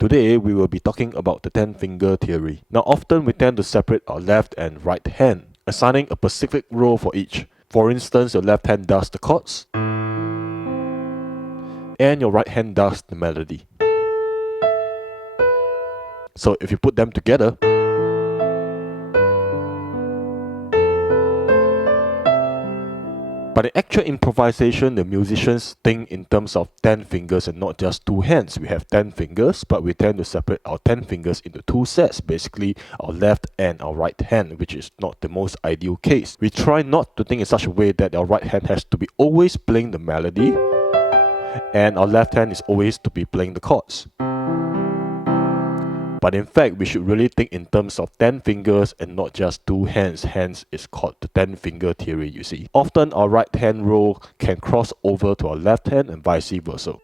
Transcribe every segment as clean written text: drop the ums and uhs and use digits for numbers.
Today, we will be talking about the 10-finger theory. Now, often we tend to separate our left and right hand, assigning a specific role for each. For instance, your left hand does the chords, and your right hand does the melody. So if you put them together, but in actual improvisation, the musicians think in terms of 10 fingers and not just 2 hands. We have 10 fingers, but we tend to separate our 10 fingers into 2 sets, basically our left and our right hand, which is not the most ideal case. We try not to think in such a way that our right hand has to be always playing the melody, and our left hand is always to be playing the chords. But in fact, we should really think in terms of 10 fingers and not just 2 hands. Hence, it's called the 10-finger theory, you see. Often, our right hand role can cross over to our left hand and vice versa.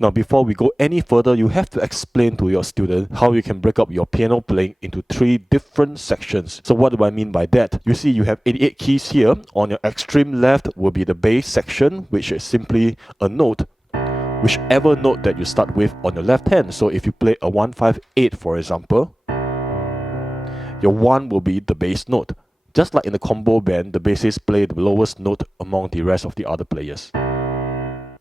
Now, before we go any further, you have to explain to your student how you can break up your piano playing into 3 different sections. So what do I mean by that? You see, you have 88 keys here. On your extreme left will be the bass section, which is simply a note, whichever note that you start with on your left hand. So if you play a 1-5-8, for example, your 1 will be the bass note. Just like in the combo band, the bassist play the lowest note among the rest of the other players.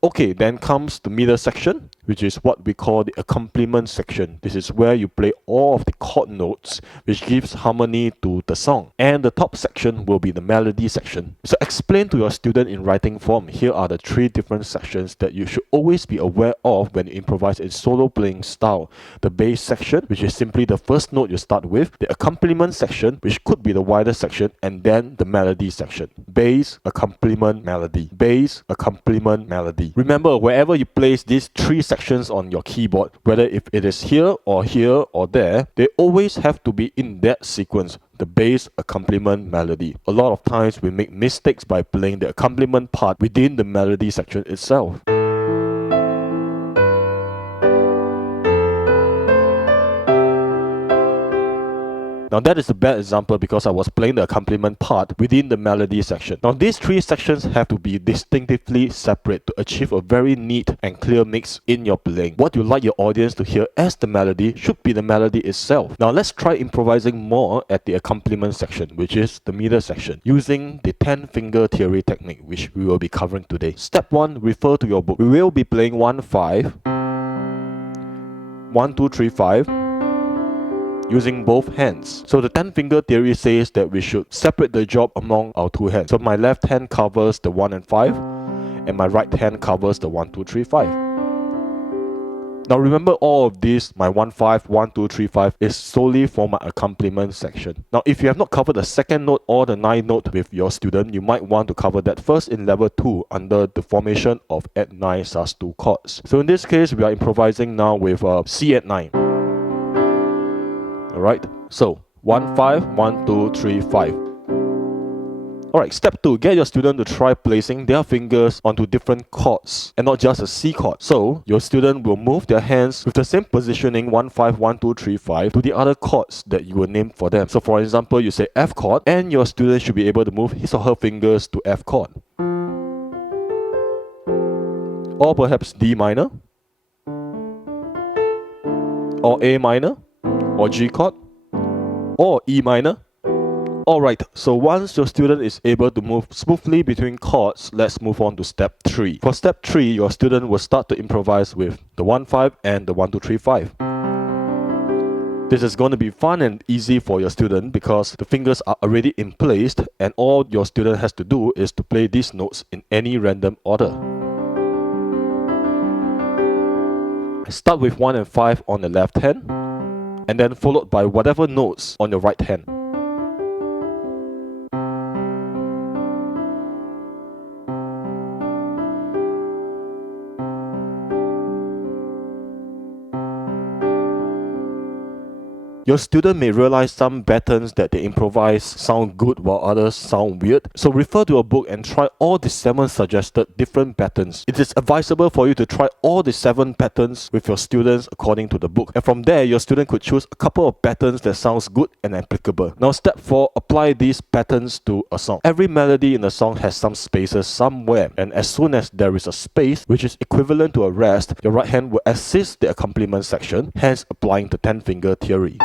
Okay, then comes the middle section, which is what we call the accompaniment section. This is where you play all of the chord notes, which gives harmony to the song. And the top section will be the melody section. So explain to your student in writing form, here are the 3 different sections that you should always be aware of when you improvise in solo playing style. The bass section, which is simply the first note you start with, the accompaniment section, which could be the wider section, and then the melody section. Bass, accompaniment, melody. Bass, accompaniment, melody. Remember, wherever you place these 3 sections on your keyboard, whether if it is here or there, they always have to be in that sequence. The bass, accompaniment, melody. A lot of times we make mistakes by playing the accompaniment part within the melody section itself. Now that is a bad example because I was playing the accompaniment part within the melody section. Now these 3 sections have to be distinctively separate to achieve a very neat and clear mix in your playing. What you like your audience to hear as the melody should be the melody itself. Now let's try improvising more at the accompaniment section, which is the middle section, using the 10-finger theory technique, which we will be covering today. Step 1, refer to your book. We will be playing 1-5, 1-2-3-5, using both hands. So the 10-finger theory says that we should separate the job among our 2 hands. So my left hand covers the 1 and 5, and my right hand covers the 1-2-3-5. Now remember, all of this, my 1-5, 1-2-3-5, is solely for my accompaniment section. Now if you have not covered the second note or the ninth note with your student, you might want to cover that first in level 2 under the formation of add 9 sus2 chords. So in this case, we are improvising now with C add 9. Alright, so 1-5, 1-2-3-5. Alright, step 2, get your student to try placing their fingers onto different chords and not just a C chord. So your student will move their hands with the same positioning 1-5, 1-2-3-5 to the other chords that you will name for them. So for example, you say F chord, and your student should be able to move his or her fingers to F chord. Or perhaps D minor, or A minor, or G chord, or E minor. Alright, so once your student is able to move smoothly between chords, let's move on to step 3. For step 3, your student will start to improvise with the 1-5 and the 1-2-3-5. This is going to be fun and easy for your student because the fingers are already in place, and all your student has to do is to play these notes in any random order. Start with 1 and 5 on the left hand, and then followed by whatever notes on your right hand. Your student may realize some patterns that they improvise sound good while others sound weird. So refer to a book and try all the 7 suggested different patterns. It is advisable for you to try all the 7 patterns with your students according to the book. And from there, your student could choose a couple of patterns that sounds good and applicable. Now step 4, apply these patterns to a song. Every melody in a song has some spaces somewhere, and as soon as there is a space which is equivalent to a rest, your right hand will assist the accompaniment section, hence applying the 10-finger theory.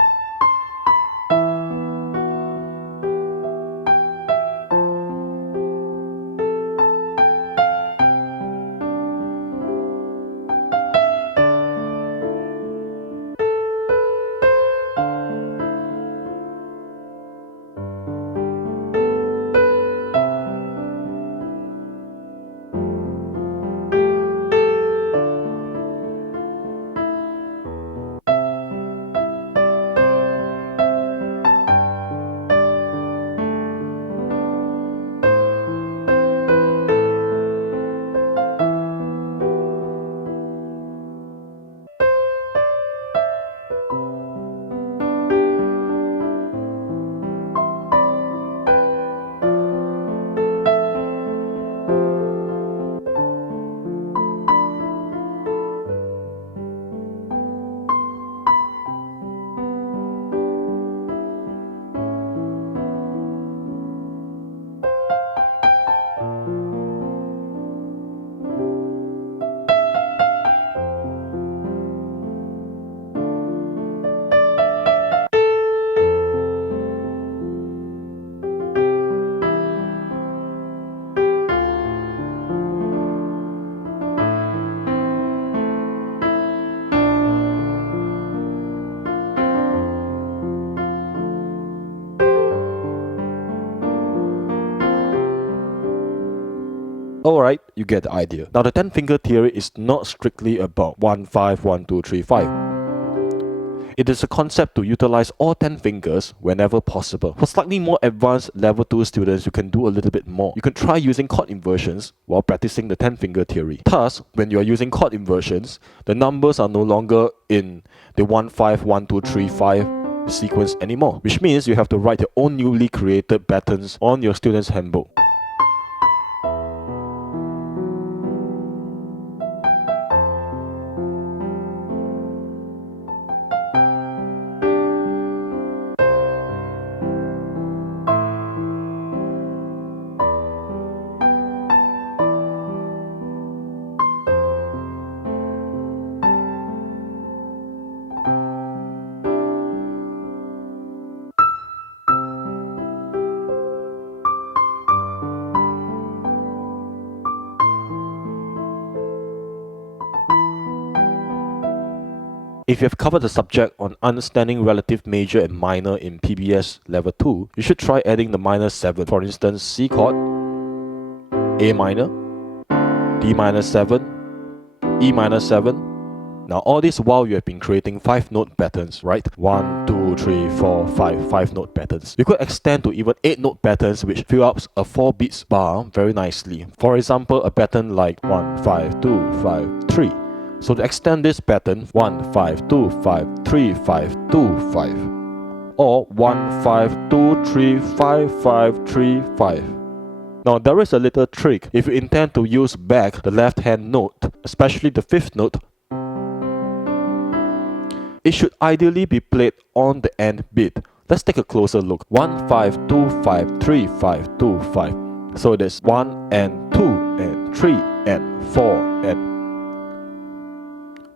Alright, you get the idea. Now the 10-finger theory is not strictly about 1, 5, 1, 2, 3, 5. It is a concept to utilize all 10 fingers whenever possible. For slightly more advanced level 2 students, you can do a little bit more. You can try using chord inversions while practicing the 10-finger theory. Thus, when you are using chord inversions, the numbers are no longer in the 1, 5, 1, 2, 3, 5 sequence anymore, which means you have to write your own newly created patterns on your student's handbook. If you have covered the subject on understanding relative major and minor in PBS level 2, you should try adding the minor 7. For instance, C chord, A minor, D minor 7, E minor 7. Now all this while you have been creating 5-note patterns, right? 1, 2, 3, 4, 5, 5-note patterns. You could extend to even 8-note patterns which fill up a 4 beats bar very nicely. For example, a pattern like 1, 5, 2, 5, 3. So to extend this pattern, 1, 5, 2, 5, 3, 5, 2, 5. Or 1, 5, 2, 3, 5, 5, 3, 5. Now there is a little trick. If you intend to use back the left hand note, especially the 5th note, it should ideally be played on the end beat. Let's take a closer look. 1, 5, 2, 5, 3, 5, 2, 5. So there's 1 and 2 and 3 and 4 and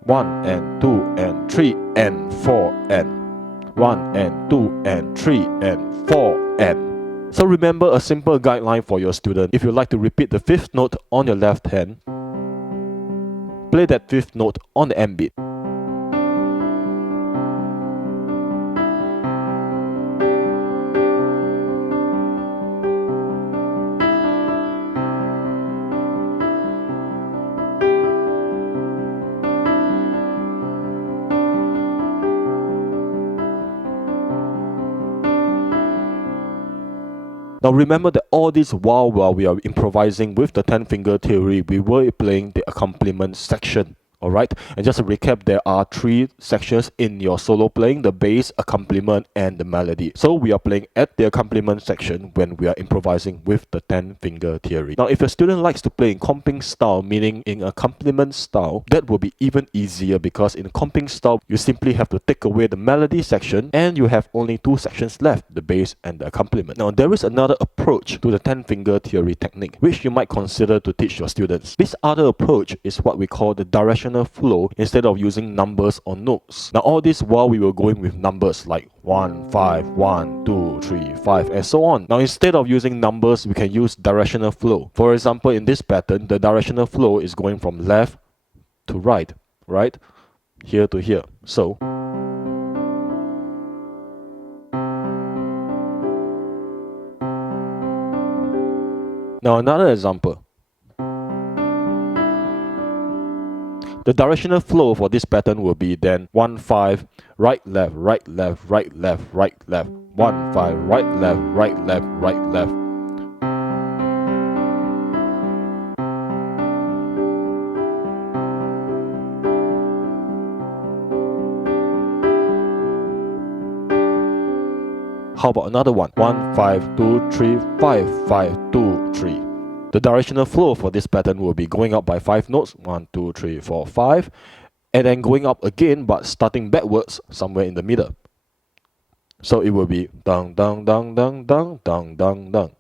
1 and 2 and 3 and 4 and 1 and 2 and 3 and 4 and. So remember a simple guideline for your student. If you like to repeat the 5th note on your left hand, play that 5th note on the end beat. Now remember that all this while we are improvising with the 10-finger theory, we were playing the accompaniment section Alright, and just to recap, there are three sections in your solo playing: the bass, accompaniment, and the melody. So we are playing at the accompaniment section when we are improvising with the 10-finger theory. Now, if a student likes to play in comping style, meaning in accompaniment style, that will be even easier, because in comping style, you simply have to take away the melody section and you have only two sections left, the bass and the accompaniment. Now, there is another approach to the 10-finger theory technique, which you might consider to teach your students. This other approach is what we call the directional flow, instead of using numbers or notes. Now, all this while we were going with numbers like 1, 5, 1, 2, 3, 5, and so on. Now, instead of using numbers, we can use directional flow. For example, in this pattern, the directional flow is going from left to right, right? Here to here. So, now another example. The directional flow for this pattern will be then 1, 5, right, left, right, left, right, left, right, left, 1, 5, right, left, right, left, right, left. How about another one? 1, 5, 2, 3, 5, 5, 2, 3. The directional flow for this pattern will be going up by 5 notes, 1, 2, 3, 4, 5, and then going up again, but starting backwards somewhere in the middle. So it will be dang dang dang dang dang dang dang dang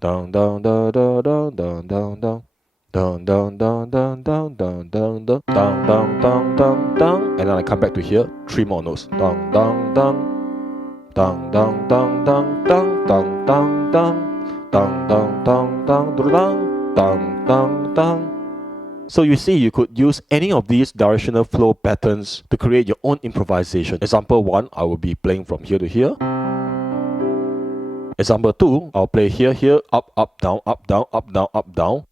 dang dang dang dang dang dang dang dang. Dun dun dun dun dun dun dun dun dun dun dun dun dun, and then I come back to here, 3 more notes. Dun dun dun dun dun dun dun dun dun dun dun dun dun dun dun dun dun dun dun. So you see, you could use any of these directional flow patterns to create your own improvisation. Example 1, I will be playing from here to here. Example 2, I'll play here, here, up, up, down, up, down, up, down, up, down.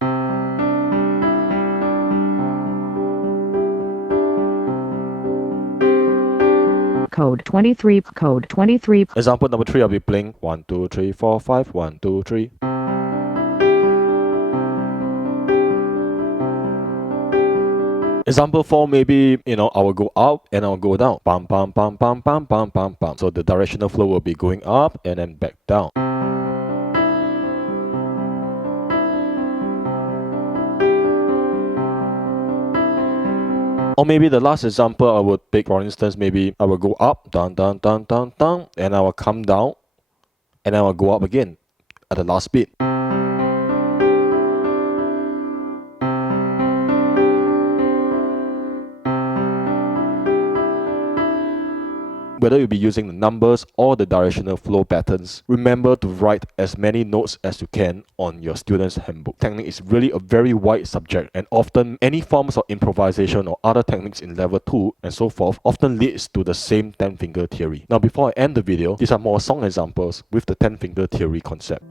Code 23, code 23. Example number 3, I'll be playing 1, 2, 3, 4, 5, 1, 2, 3. Example 4, maybe, I will go up and I'll go down. Pam, pam, pam, pam, pam, pam, pam, pam. So the directional flow will be going up and then back down. Or maybe the last example I would pick, for instance, maybe I will go up, down, down, down, down, down, and I will come down, and I will go up again at the last beat. Whether you'll be using the numbers or the directional flow patterns, remember to write as many notes as you can on your student's handbook. Technique is really a very wide subject, and often any forms of improvisation or other techniques in level 2 and so forth often leads to the same 10-finger theory. Now, before I end the video, these are more song examples with the 10-finger theory concept.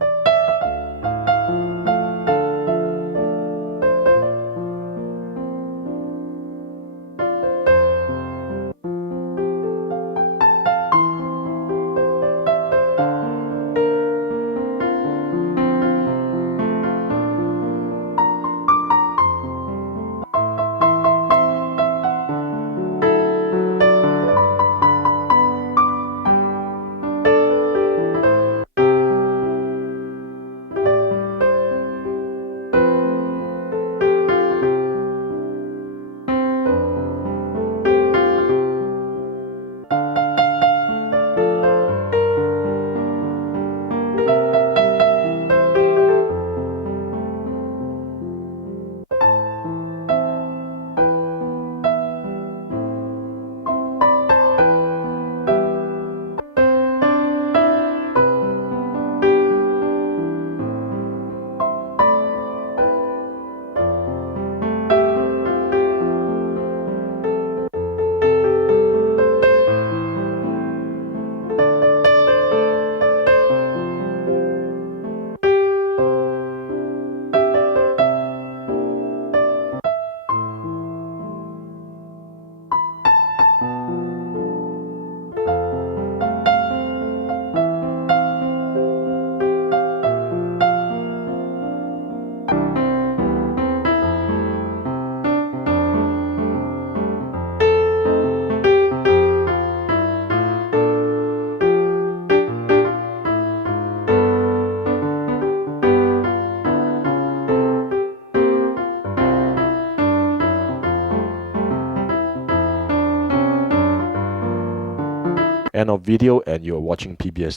End of video, and you're watching PBS.